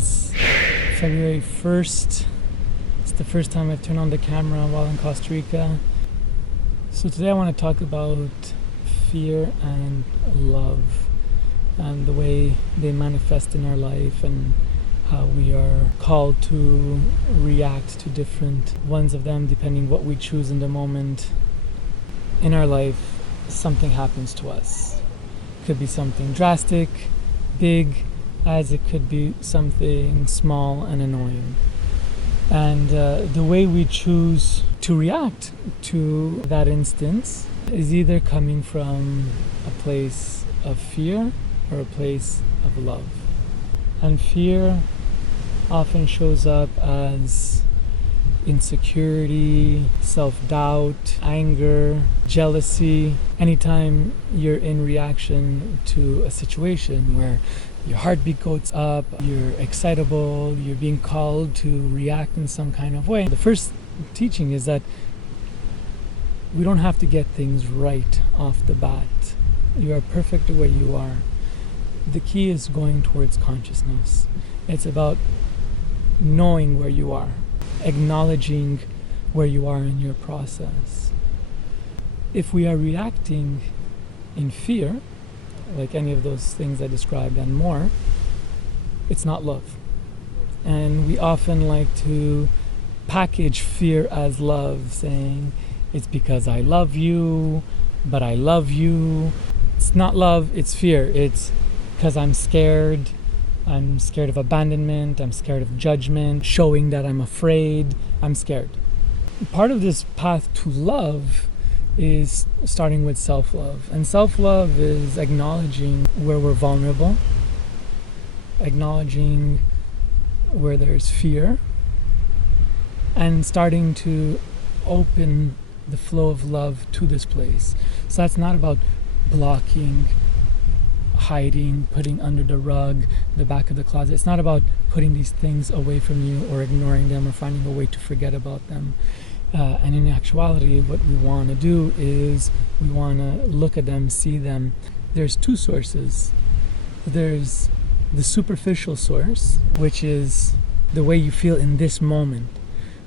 is February 1st. It's the first time I've turned on the camera while in Costa Rica. So today I want to talk about fear and love and the way they manifest in our life and how we are called to react to different ones of them depending what we choose in the moment. In our life, something happens to us. It could be something drastic, big, as it could be something small and annoying. And the way we choose to react to that instance is either coming from a place of fear or a place of love. And fear often shows up as insecurity, self-doubt, anger, jealousy. Anytime you're in reaction to a situation where your heartbeat goes up, you're excitable, you're being called to react in some kind of way. The first teaching is that we don't have to get things right off the bat. You are perfect the way you are. The key is going towards consciousness. It's about knowing where you are, acknowledging where you are in your process. If we are reacting in fear, like any of those things I described and more, it's not love. And we often like to package fear as love, saying it's because I love you, but I love you. It's not love, it's fear. It's because I'm scared. I'm scared of abandonment. I'm scared of judgment, showing that I'm afraid. I'm scared. Part of this path to love is starting with self-love. And self-love is acknowledging where we're vulnerable, acknowledging where there's fear, and starting to open the flow of love to this place. So that's not about blocking, hiding, putting under the rug, the back of the closet. It's not about putting these things away from you or ignoring them or finding a way to forget about them. And in actuality, what we want to do is we want to look at them, see them. There's two sources. There's the superficial source, which is the way you feel in this moment.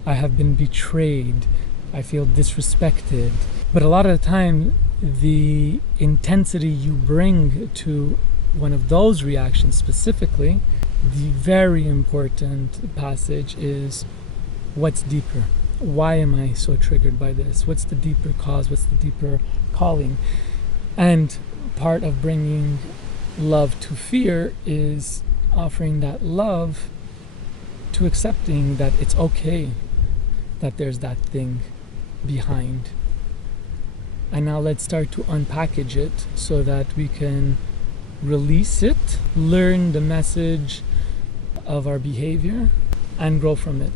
I have been betrayed. I feel disrespected. But a lot of the time, the intensity you bring to one of those reactions specifically, the very important passage is what's deeper. Why am I so triggered by this? What's the deeper cause? What's the deeper calling? And part of bringing love to fear is offering that love to accepting that it's okay that there's that thing behind. And now let's start to unpackage it so that we can release it, learn the message of our behavior, and grow from it.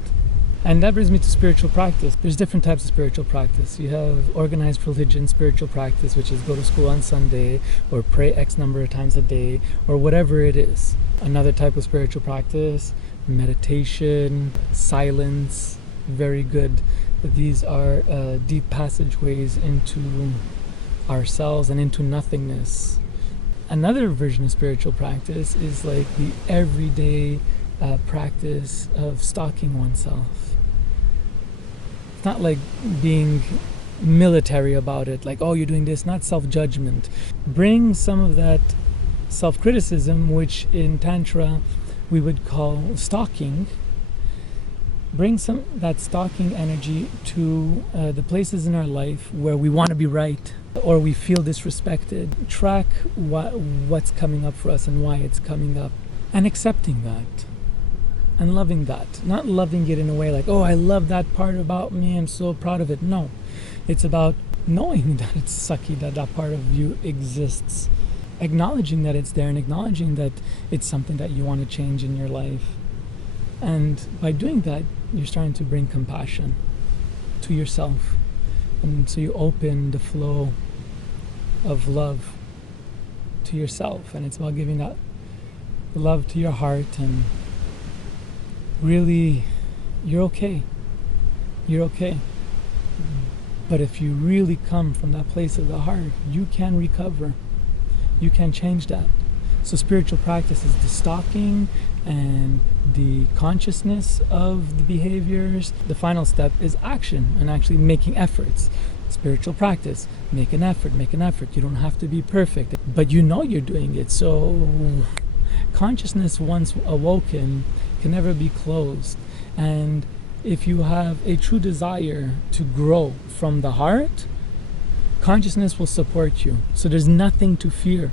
And that brings me to spiritual practice. There's different types of spiritual practice. You have organized religion spiritual practice, which is go to school on Sunday or pray X number of times a day or whatever it is. Another type of spiritual practice, meditation, silence, very good. These are deep passageways into ourselves and into nothingness. Another version of spiritual practice is like the everyday practice of stalking oneself. It's not like being military about it, like, oh, you're doing this, not self-judgment. Bring some of that self-criticism, which in Tantra we would call stalking. Bring some that stalking energy to the places in our life where we want to be right or we feel disrespected. Track what's coming up for us and why it's coming up, and accepting that and loving that. Not loving it in a way like, oh, I love that part about me, I'm so proud of it. No, it's about knowing that it's sucky that that part of you exists, acknowledging that it's there and acknowledging that it's something that you want to change in your life. And by doing that, you're starting to bring compassion to yourself. And so you open the flow of love to yourself. And it's about giving that love to your heart. And really, you're okay. You're okay. But if you really come from that place of the heart, you can recover. You can change that. So spiritual practice is the stalking and the consciousness of the behaviors. The final step is action and actually making efforts. Spiritual practice, make an effort. You don't have to be perfect, but you know you're doing it. So consciousness, once awoken, can never be closed. And if you have a true desire to grow from the heart, consciousness will support you. So there's nothing to fear.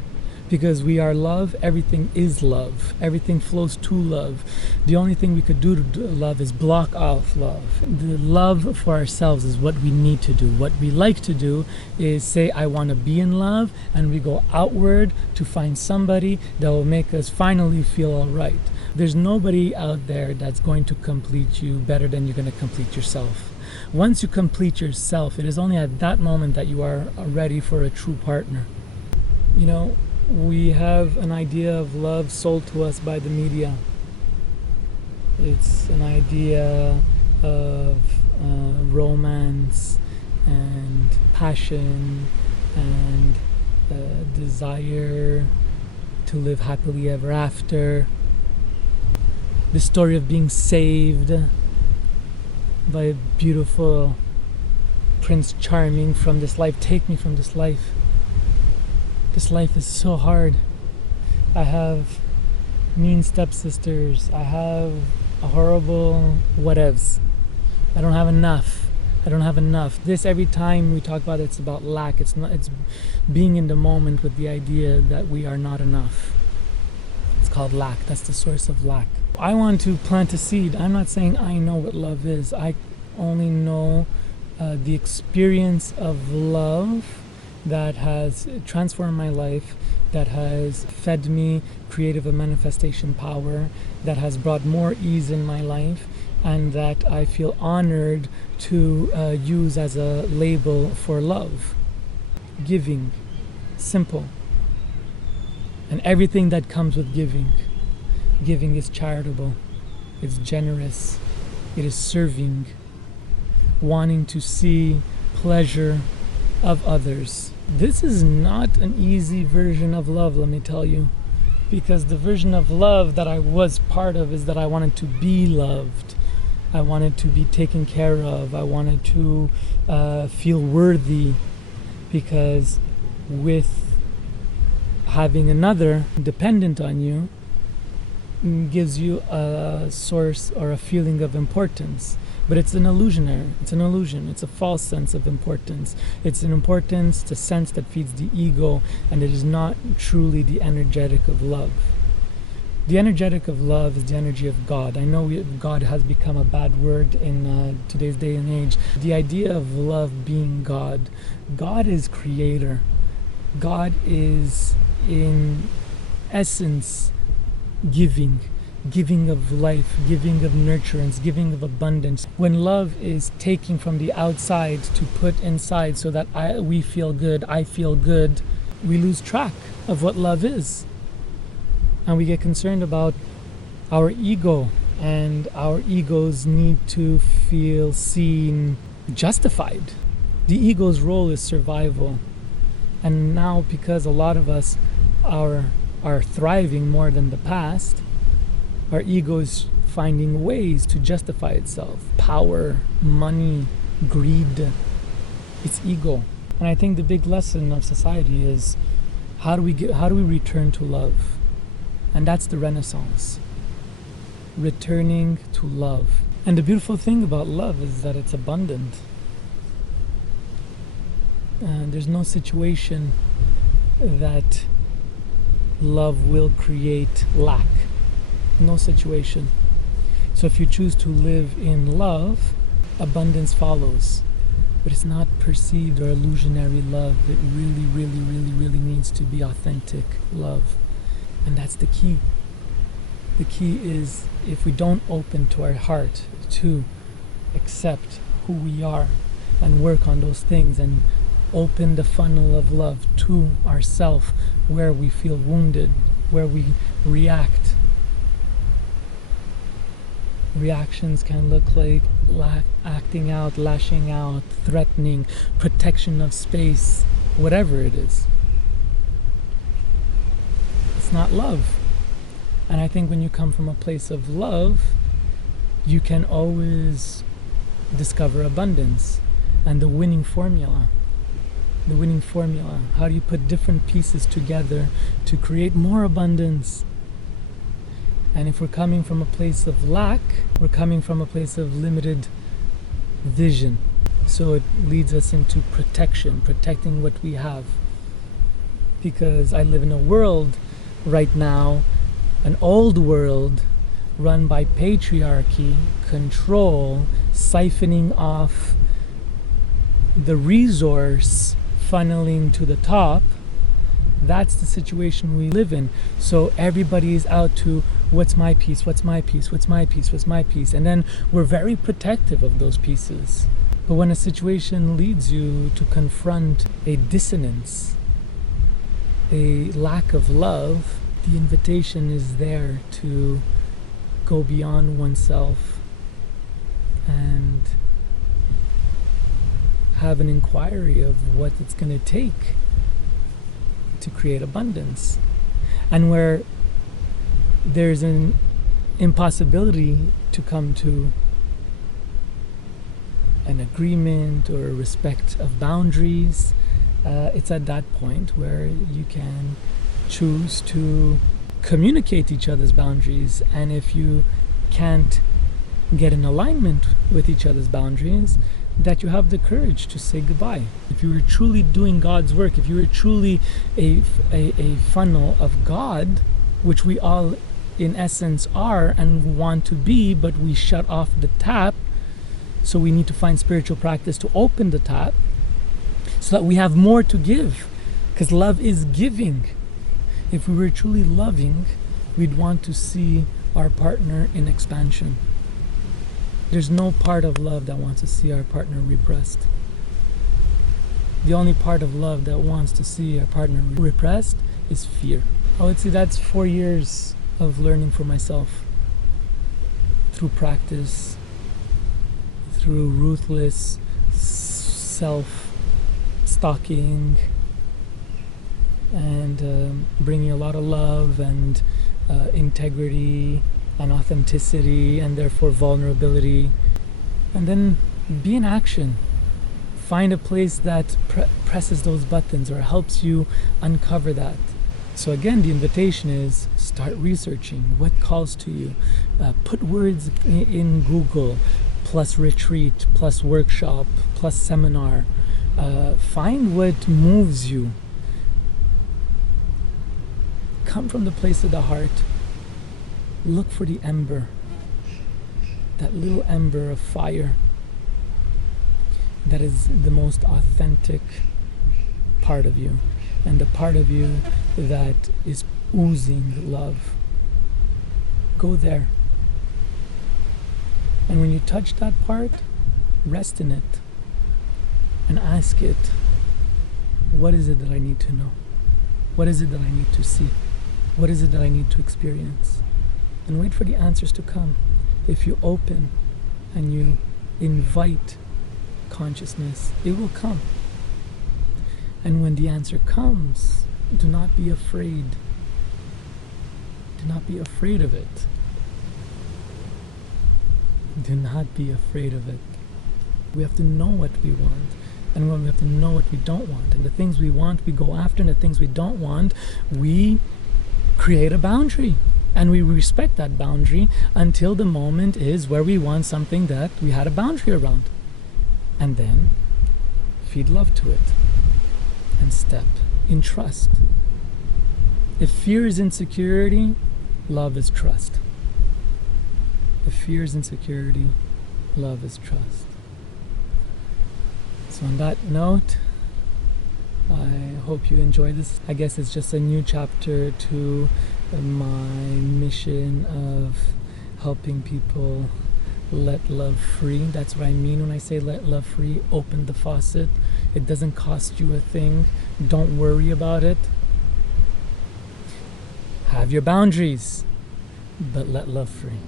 Because we are love, everything is love. Everything flows to love. The only thing we could do to love is block off love. The love for ourselves is what we need to do. What we like to do is say, I want to be in love, and we go outward to find somebody that will make us finally feel all right. There's nobody out there that's going to complete you better than you're going to complete yourself. Once you complete yourself, it is only at that moment that you are ready for a true partner. You know, we have an idea of love sold to us by the media. It's an idea of romance and passion and desire to live happily ever after. The story of being saved by a beautiful Prince Charming from this life. Take me from this life. This life is so hard. I have mean stepsisters. I have a horrible whatevs. I don't have enough. This, every time we talk about it, it's about lack. It's being in the moment with the idea that we are not enough. It's called lack. That's the source of lack. I want to plant a seed. I'm not saying I know what love is. I only know the experience of love that has transformed my life, that has fed me creative and manifestation power, that has brought more ease in my life, and that I feel honored to use as a label for love. Giving, simple. And everything that comes with giving. Giving is charitable, it's generous, it is serving, wanting to see pleasure of others. This is not an easy version of love, let me tell you, because the version of love that I was part of is that I wanted to be loved. I wanted to be taken care of. I wanted to feel worthy, because with having another dependent on you gives you a source or a feeling of importance. But it's an illusionary. It's an illusion. It's a false sense of importance. It's an importance, it's a sense that feeds the ego, and it is not truly the energetic of love. The energetic of love is the energy of God. I know God has become a bad word in today's day and age. The idea of love being God. God is creator. God is in essence giving of life, giving of nurturance, giving of abundance. When love is taking from the outside to put inside so that we feel good, I feel good, we lose track of what love is. And we get concerned about our ego, and our egos need to feel seen, justified. The ego's role is survival. And now, because a lot of us are thriving more than the past, our ego is finding ways to justify itself. Power, money, greed. It's ego. And I think the big lesson of society is how do we return to love? And that's the Renaissance. Returning to love. And the beautiful thing about love is that it's abundant. And there's no situation that love will create lack. No situation. So if you choose to live in love, abundance follows. But it's not perceived or illusionary love. It really needs to be authentic love. And that's the key. The key is, if we don't open to our heart to accept who we are and work on those things and open the funnel of love to ourself, where we feel wounded, where we react. Reactions can look like acting out, lashing out, threatening, protection of space, whatever it is. not love. And I think when you come from a place of love, you can always discover abundance. And the winning formula, how do you put different pieces together to create more abundance? And if we're coming from a place of lack, we're coming from a place of limited vision. So it leads us into protecting what we have. Because I live in a world right now, an old world run by patriarchy, control, siphoning off the resource, funneling to the top. That's the situation we live in. So everybody is out to, what's my piece, what's my piece, what's my piece, what's my piece. And then we're very protective of those pieces. But when a situation leads you to confront a dissonance, a lack of love, the invitation is there to go beyond oneself and have an inquiry of what it's going to take to create abundance. And where there's an impossibility to come to an agreement or a respect of boundaries, it's at that point where you can choose to communicate each other's boundaries. And if you can't get in alignment with each other's boundaries, that you have the courage to say goodbye. If you were truly doing God's work, if you were truly a funnel of God, which we all in essence are and want to be, but we shut off the tap, so we need to find spiritual practice to open the tap so that we have more to give, because love is giving. If we were truly loving, we'd want to see our partner in expansion. There's no part of love that wants to see our partner repressed. The only part of love that wants to see our partner repressed is fear. I would say that's 4 years of learning for myself through practice, through ruthless self-stalking, and bringing a lot of love and integrity and authenticity, and therefore vulnerability. And then be in action. Find a place that presses those buttons or helps you uncover that. So again, the invitation is start researching what calls to you. Put words in Google, plus retreat, plus workshop, plus seminar. Find what moves you. Come from the place of the heart. Look for the ember, that little ember of fire that is the most authentic part of you, and the part of you that is oozing love. Go there. And when you touch that part, rest in it and ask it, what is it that I need to know? What is it that I need to see? What is it that I need to experience? And wait for the answers to come. If you open and you invite consciousness, it will come. And when the answer comes, do not be afraid. Do not be afraid of it. Do not be afraid of it. We have to know what we want. And when we have to know what we don't want. And the things we want, we go after. And the things we don't want, we create a boundary. And we respect that boundary until the moment is where we want something that we had a boundary around. And then feed love to it and step in trust. If fear is insecurity, love is trust. If fear is insecurity, love is trust. So on that note, I hope you enjoy this. I guess it's just a new chapter to my mission of helping people let love free. That's what I mean when I say let love free. Open the faucet. It doesn't cost you a thing. Don't worry about it. Have your boundaries, but let love free.